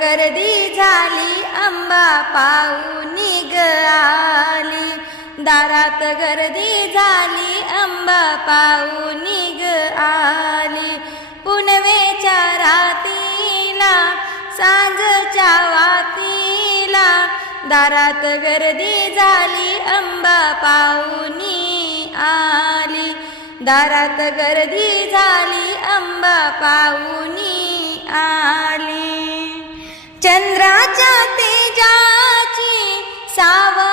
गर्दी झाली अंबा पाऊनी ग आली, दारात गर्दी झाली अंबा पाऊनी ग आली. पुनवेच्या रातीला सांजच्या वातीला, दारात गर्दी झाली अंबा पाऊनी आली, दारात गर्दी झाली अंबा पाऊनी आली. चंद्राच्या तेजाची सावली